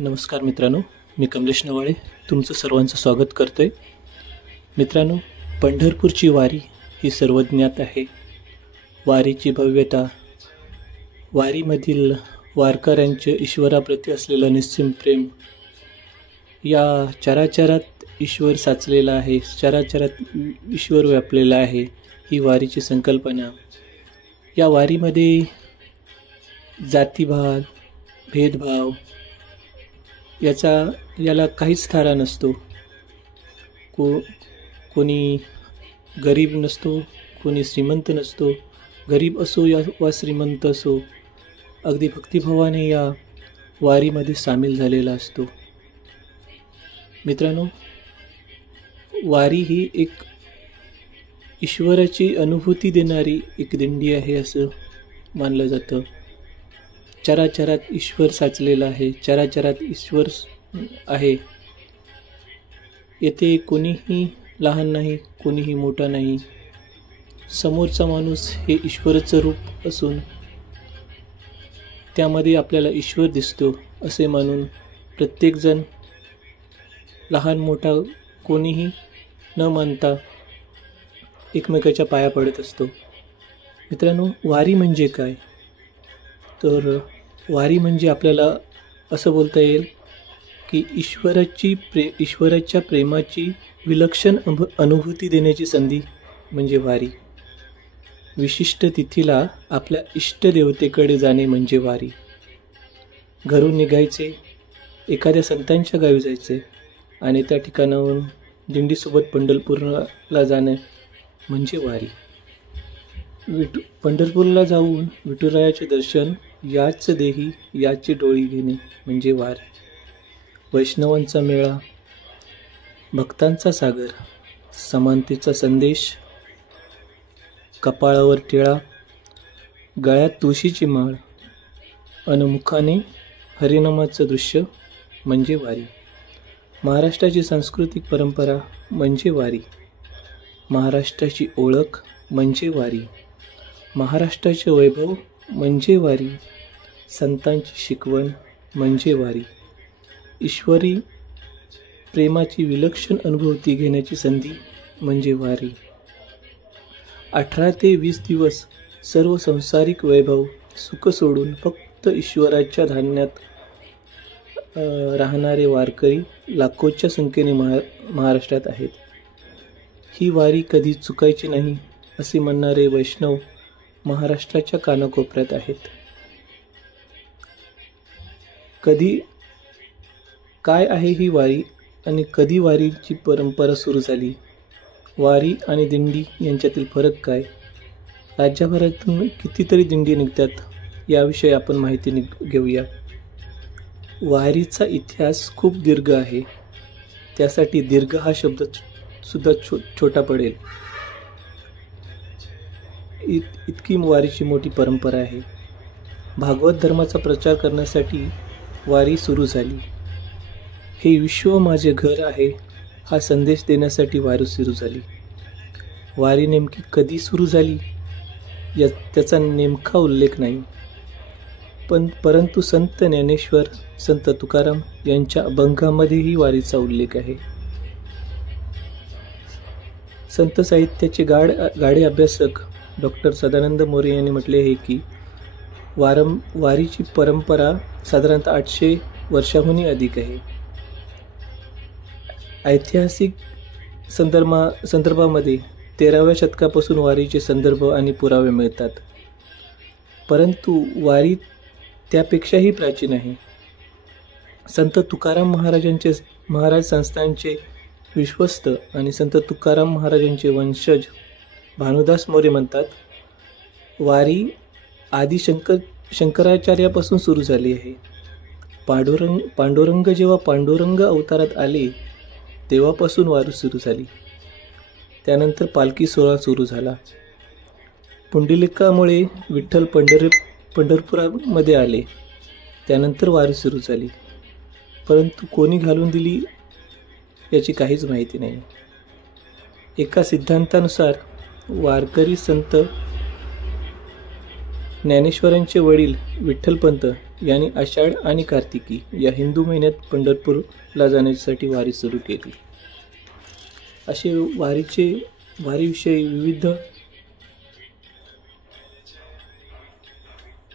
नमस्कार मित्रांनो, मी कमलेश नवाळे तुमचं सर्वांचं स्वागत करतोय. मित्रांनो, पंढरपूरची वारी ही सर्वज्ञात आहे. वारीची भव्यता, वारीमधील वारकऱ्यांचे ईश्वराप्रती असलेलं निस्सीम प्रेम, या चराचरात ईश्वर साचलेला आहे, चराचरात ईश्वर व्यापलेला आहे, ही वारीची संकल्पना. या वारीमध्ये जातीभाव, भेदभाव याला काहीच थारा नसतो. कोणी गरीब नसतो, कोणी श्रीमंत नसतो. गरीब असो वा श्रीमंत असो, अगदी भक्तिभावाने या वारीमध्ये सामील झालेला असतो. मित्रांनो, वारी ही एक ईश्वराची अनुभूती देणारी एक दिंडी आहे असं मानलं जातं. चराचरात ईश्वर साचलेला आहे, चराचरात ईश्वर आहे. येथे कोणीही लहान नाही, कोणीही मोठा नाही. समोरचा माणूस हे ईश्वराचं रूप असून त्यामध्ये आपल्याला ईश्वर दिसतो असे मानून प्रत्येकजण लहान मोठा कोणीही न मानता एकमेकाच्या पाया पडत असतो. मित्रांनो, वारी म्हणजे काय? तर वारी म्हणजे आपल्याला असं बोलता येईल की ईश्वराच्या प्रेमाची विलक्षण अनुभूती देण्याची संधी म्हणजे वारी. विशिष्ट तिथीला आपल्या इष्टदेवतेकडे जाणे म्हणजे वारी. घरून निघायचे, एखाद्या संतांच्या गावी जायचे आणि त्या ठिकाणाहून दिंडीसोबत पंढरपूरला जाणे म्हणजे वारी. पंढरपूरला जाऊन विठुरायाचे दर्शन, याच देही याची डोळी घेणे म्हणजे वारी. वैष्णवांचा मेळा, भक्तांचा सागर, समानतेचा संदेश, कपाळावर टिळा, गळ्यात तुळशीची माळ, अनमुखाने हरिनामाचं दृश्य म्हणजे वारी. महाराष्ट्राची सांस्कृतिक परंपरा म्हणजे वारी. महाराष्ट्राची ओळख म्हणजे वारी. महाराष्ट्राचे वैभव म्हणजे वारी. संतांची शिकवण म्हणजे वारी. ईश्वरी प्रेमाची विलक्षण अनुभूती घेण्याची संधी म्हणजे वारी. 18 ते 20 दिवस सर्व संसारिक वैभव सुख सोडून फक्त ईश्वराच्या धान्यात राहणारे वारकरी लाखोच्या संख्येने महाराष्ट्रात आहेत. ही वारी कधी चुकायची नाही असे म्हणणारे वैष्णव महाराष्ट्राच्या कानाकोपऱ्यात आहेत. कधी काय आहे ही वारी आणि कधी वारीची परंपरा सुरू झाली? वारी आणि दिंडी यांच्यातील फरक काय? राज्यभरातून कितीतरी दिंडी निघतात, याविषयी आपण माहिती घेऊया. वारीचा इतिहास खूप दीर्घ आहे, त्यासाठी दीर्घ हा शब्द सुद्धा छोटा पडेल. इतकी वारीची मोठी परंपरा आहे. भागवत धर्माचा प्रचार करण्यासाठी वारी सुरू झाली. हे विश्व माझे घर आहे हा संदेश देण्यासाठी वारी सुरू झाली. वारी नेमकी कधी सुरू झाली त्याचा नेमका उल्लेख नाही, परंतु संत ज्ञानेश्वर, संत तुकाराम यांच्या अभंगामध्येही वारीचा उल्लेख आहे. संत साहित्याचे गाढे अभ्यासक डॉक्टर सदानंद मोरे यांनी म्हटले आहे की वारीची परंपरा साधारणतः 800 वर्षांहूनही अधिक आहे. ऐतिहासिक संदर्भामध्ये 13व्या शतकापासून वारीचे संदर्भ आणि पुरावे मिळतात, परंतु वारी त्यापेक्षाही प्राचीन आहे. संत तुकाराम महाराज संस्थांचे विश्वस्त आणि संत तुकाराम महाराजांचे वंशज भानुदास मोरे म्हणतात, वारी आदी शंकराचार्यापासून सुरू झाली आहे. पांडुरंग जेव्हा पांडुरंग अवतारात आले तेव्हापासून वारी सुरू झाली. त्यानंतर पालखी सोहळा सुरू झाला. पुंडलिकामुळे विठ्ठल पंढरपुरामध्ये आले, त्यानंतर वारी सुरू झाली. परंतु कोणी घालून दिली याची काहीच माहिती नाही. एका सिद्धांतानुसार वारकरी संत ज्ञानेश्वरांचे वडील विठ्ठलपंत यांनी आषाढ आणि कार्तिकी या हिंदू महिन्यात पंढरपूरला जाण्यासाठी वारी सुरू केली. असे वारीविषयी विविध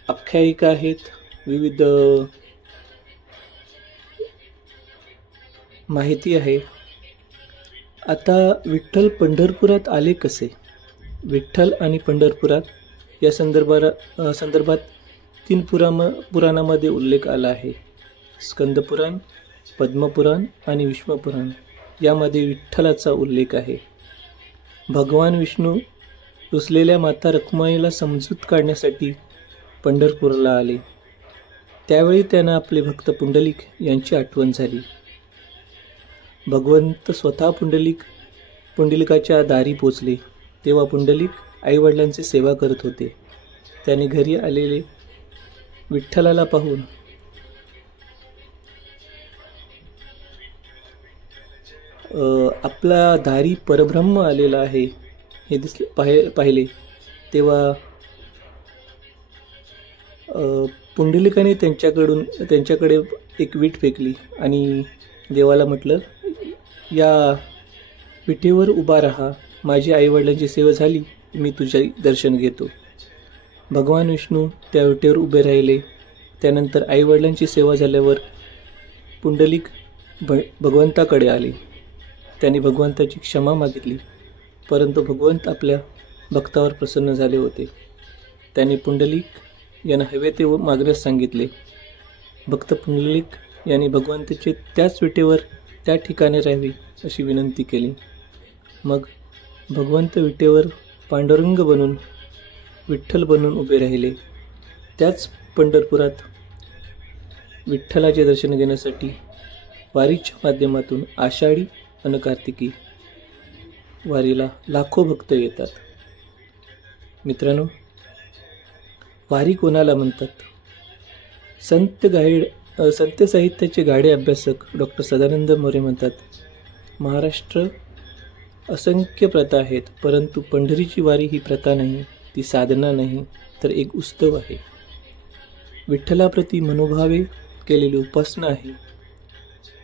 आख्यायिका आहेत, विविध माहिती आहे. आता विठ्ठल पंढरपुरात आले कसे? विठ्ठल आणि पंढरपुरात या संदर्भात 3 पुराणामध्ये उल्लेख आला आहे. स्कंदपुराण, पद्मपुराण आणि विष्णुपुराण यामध्ये विठ्ठलाचा उल्लेख आहे. भगवान विष्णू रुसलेल्या माता रखुमाईला समजूत काढण्यासाठी पंढरपूरला आले. त्यावेळी त्यांना आपले भक्त पुंडलिक यांची आठवण झाली. भगवंत स्वतः पुंडलिकाच्या दारी पोचले. तेव्हा पुंडलिक आईवडिलांची सेवा करत होते. त्याने घरी आलेले विठ्ठलाला पाहून आपला दारी परब्रह्म आलेला आहे हे पाहिले. तेव्हा पुंडलिकाने त्यांच्याकडे एक वीट फेकली आणि देवाला म्हटलं, या विटेवर उभा राहा, माझी आईवडिलांची सेवा झाली, मी तुझे दर्शन घेतो. भगवान विष्णू त्या विटेवर उभे राहिले. त्यानंतर आईवडिलांची सेवा झाल्यावर पुंडलिक भगवंताकडे आले. त्यांनी भगवंताची क्षमा मागितली, परंतु भगवंत आपल्या भक्तावर प्रसन्न झाले होते. त्यांनी पुंडलिक यांना हवे ते मागण्यास सांगितले. भक्त पुंडलिक यांनी भगवंताचे त्याच विटेवर त्या ठिकाणी राहावे अशी विनंती केली. मग भगवंत विटेवर पांडुरंग बनून विठ्ठल बनून उभे राहिले. त्याच पंढरपुरात विठ्ठलाचे दर्शन घेण्यासाठी वारीच्या माध्यमातून आषाढी आणि कार्तिकी वारीला लाखो भक्त येतात. मित्रांनो, वारी कोणाला म्हणतात? संत साहित्याचे गाढे अभ्यासक डॉक्टर सदानंद मोरे म्हणतात, महाराष्ट्र असंख्य प्रथा आहेत, परंतु पंढरीची वारी ही प्रथा नाही, ती साधना नाही, तर एक उत्सव आहे. विठ्ठलाप्रती मनोभावे केलेली उपासना आहे.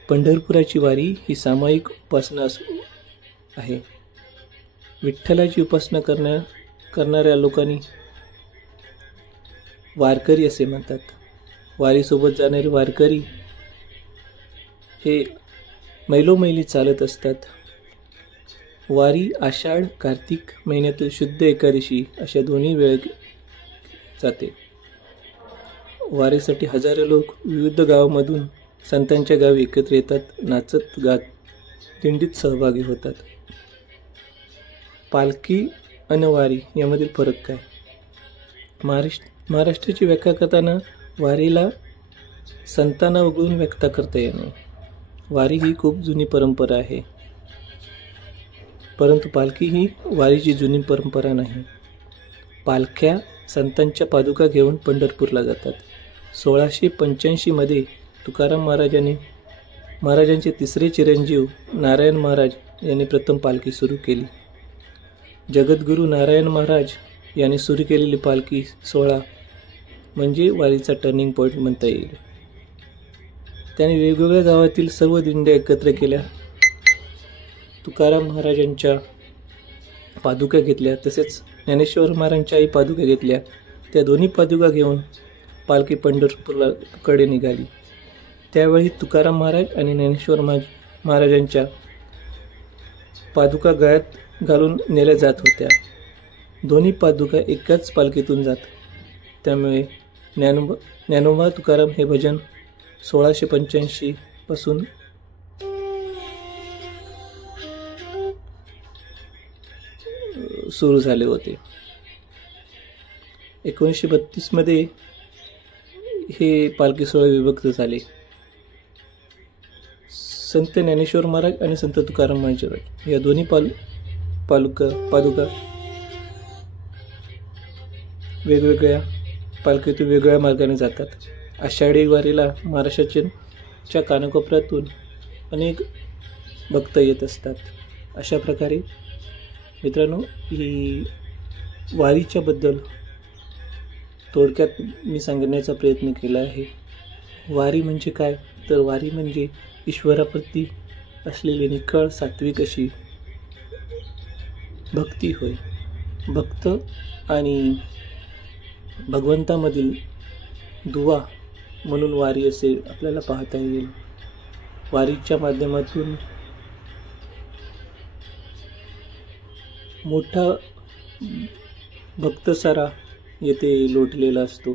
पंढरपुराची वारी ही सामायिक उपासना आहे. विठ्ठलाची उपासना करणाऱ्या लोकांनी वारकरी असे म्हणतात. वारीसोबत जाणारे वारकरी हे मैलोमैली चालत असतात. वारी आषाढ कार्तिक महिन्यातील शुद्ध एकादशी अशा दोन्ही वेळ जाते. वारीसाठी हजारो लोक विविध गावांमधून संतांच्या गावी एकत्र येतात, नाचत गात दिंडीत सहभागी होतात. पालखी आणि वारी यामधील फरक काय? महाराष्ट्राची व्याख्या करताना वारीला संतांना वगळून व्यक्त करता येणे. वारी ही खूप जुनी परंपरा आहे, परंतु पालखी ही वारीची जुनी परंपरा नाही. पालख्या संतांच्या पादुका घेऊन पंढरपूरला जातात. 1685 मध्ये तुकाराम महाराजांचे तिसरे चिरंजीव नारायण महाराज यांनी प्रथम पालखी सुरू केली. जगद्गुरू नारायण महाराज यांनी सुरू केलेली पालखी सोहळा म्हणजे वारीचा टर्निंग पॉईंट म्हणता येईल. त्याने वेगवेगळ्या गावातील सर्व दिंड्या एकत्र केल्या. तुकाराम महाराजांच्या पादुका घेतल्या, तसेच ज्ञानेश्वर महाराजांच्याही पादुका घेतल्या. त्या दोन्ही पादुका घेऊन पालखी पंढरपूरकडे निघाली. त्यावेळी तुकाराम महाराज आणि ज्ञानेश्वर महाराजांच्या पादुका गळ्यात घालून नेल्या जात होत्या. दोन्ही पादुका एकाच पालखीतून जात. त्यामुळे ज्ञानोबा तुकाराम हे भजन 1685 पासून सुरू झाले होते. 1932 मध्ये हे पालखी सोहळे विभक्त झाले. संत ज्ञानेश्वर महाराज आणि संत तुकाराम महाराज या दोन्ही पादुका वेगवेगळ्या पालखीतून वेगवेगळ्या मार्गाने जातात. आषाढी वारीला महाराष्ट्राच्या कानाकोपऱ्यातून अनेक भक्त येत असतात. अशा प्रकारे मित्रांनो, ही वारीच्या बद्दल थोडक्यात मी सांगण्याचा प्रयत्न केला आहे. वारी म्हणजे काय? तर वारी म्हणजे ईश्वराप्रती असलेली निखळ सात्विक अशी भक्ती होय. भक्त आणि भगवंतामधील दुवा म्हणून वारी असे आपल्याला पाहता येईल. वारीच्या माध्यमातून मोठा भक्तसारा येथे लोटलेला असतो.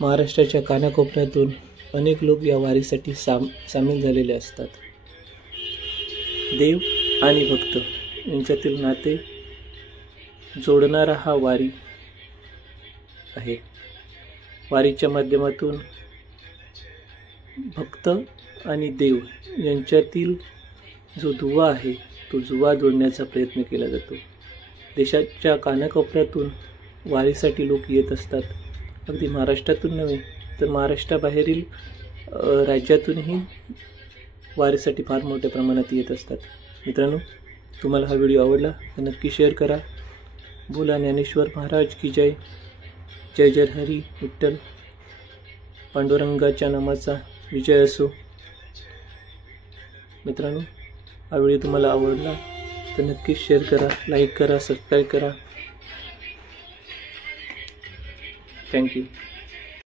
महाराष्ट्राच्या कानाकोपऱ्यातून अनेक लोक या वारीसाठी सामील झालेले असतात. देव आणि भक्त यांच्यातील नाते जोडणारा हा वारी आहे. वारीच्या माध्यमातून भक्त आणि देव यांच्यातील जो दुवा आहे तो जुवा जोडण्याचा प्रयत्न केला जातो. देशाच्या कानाकोपऱ्यातून वारीसाठी लोक येत असतात. अगदी महाराष्ट्रातून नव्हे तर महाराष्ट्राबाहेरील राज्यातूनही वारीसाठी फार मोठ्या प्रमाणात येत असतात. मित्रांनो, तुम्हाला हा व्हिडिओ आवडला तर नक्की शेअर करा. बोला ज्ञानेश्वर महाराज की जय. जय जय हरी विठ्ठल. पांडुरंगाच्या नामाचा विजय असो. मित्रांनो, हा व्हिडिओ तुम्हाला आवडला तर नक्की शेअर करा, लाईक करा, सबस्क्राईब करा. थँक्यू.